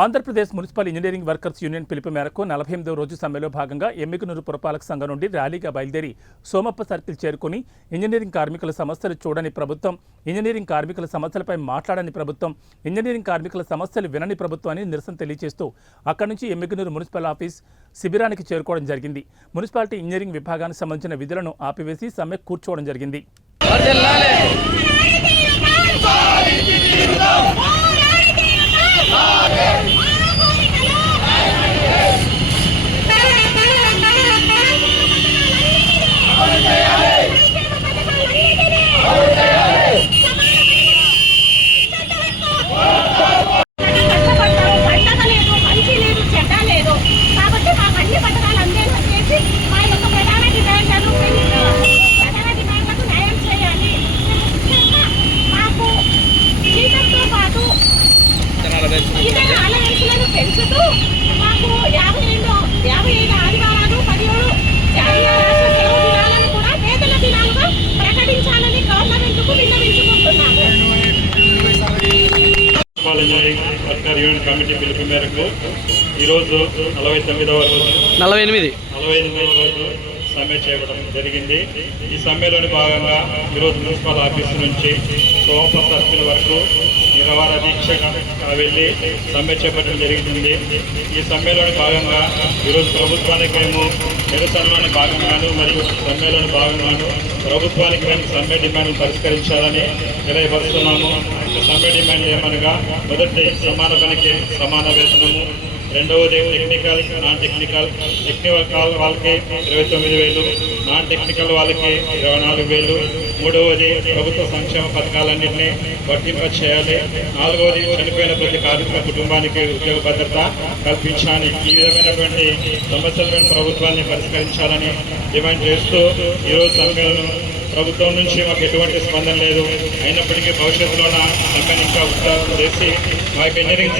Andhra Pradesh municipal engineering workers union పిలుపు మేరకు 48వ రోజు సమ్మెలో భాగంగా ఎమ్మిగనూరు పురపాలక సంఘం నుండి ర్యాలీగా బయలుదేరి సోమప్ప సర్కిల్ చేరుకుని ఇంజనీరింగ్ కార్మికుల సమస్యలు చూడని ప్రభుత్వం, ఇంజనీరింగ్ కార్మికుల సమస్యలపై మాట్లాడని ప్రభుత్వం, ఇంజనీరింగ్ కార్మికుల సమస్యలు వినని ప్రభుత్వాన్ని నిరసన తెలియజేస్తూ అక్కడి నుంచి ఎమ్మిగనూరు మున్సిపల్ ఆఫీస్ శిబిరానికి చేరుకోవడం జరిగింది. మున్సిపాలిటీ ఇంజనీరింగ్ విభాగానికి సంబంధించిన విధులను ఆపివేసి సమ్మె కూర్చోవడం జరిగింది. పెంచుతూ మాకు 55 ఆదివారాలు 17 జాతీయ రాష్ట్ర సెలవు దినాలను కూడా వేతన దినాలుగా ప్రకటించాలని గవర్నమెంట్కు విన్నవించుకుంటున్నాము. ఇంజనీరింగ్ వర్కర్ యూనియన్ కమిటీ పిలుపు మేరకు ఈరోజు 48వ రోజు సమ్మె చేయడం జరిగింది. ఈ సమ్మెలోని భాగంగా ఈరోజు మున్సిపల్ ఆఫీసు నుంచి సోమప్ప సర్కిల్ వరకు నిరవార దీక్షగా వెళ్ళి సమ్మె చేపట్టడం జరుగుతుంది. ఈ సమ్మెలోని భాగంగా ఈరోజు ప్రభుత్వానికేమో నిరసనలోని భాగంగాను మరియు సమ్మెలోని భాగంగాను ప్రభుత్వానికి మేము సమ్మె డిమాండ్లు పరిష్కరించాలని తెలియపరుస్తున్నాము. సమ్మె డిమాండ్ ఏమనగా మొదటి సమాన పనికి సమాన వేతనము, రెండవది టెక్నికల్ నాన్ టెక్నికల్ వాళ్ళకి 29,000, నాన్ టెక్నికల్ వాళ్ళకి 24,000, మూడవది ప్రభుత్వ సంక్షేమ పథకాలన్నింటినీ వర్తింప చేయాలి, నాలుగవది చనిపోయిన ప్రతి కార్మిక కుటుంబానికి ఉద్యోగ భద్రత కల్పించాలి. ఈ విధమైనటువంటి సమస్యలను ప్రభుత్వాన్ని పరిష్కరించాలని డిమాండ్ చేస్తూ ఈరోజు సమ్మెలను ప్రభుత్వం నుంచి మాకు ఎటువంటి స్పందన లేదు. అయినప్పటికీ భవిష్యత్తులో సమ్మెను ఇంకా ఉత్సాహం చేసి మా ఇంజనీరింగ్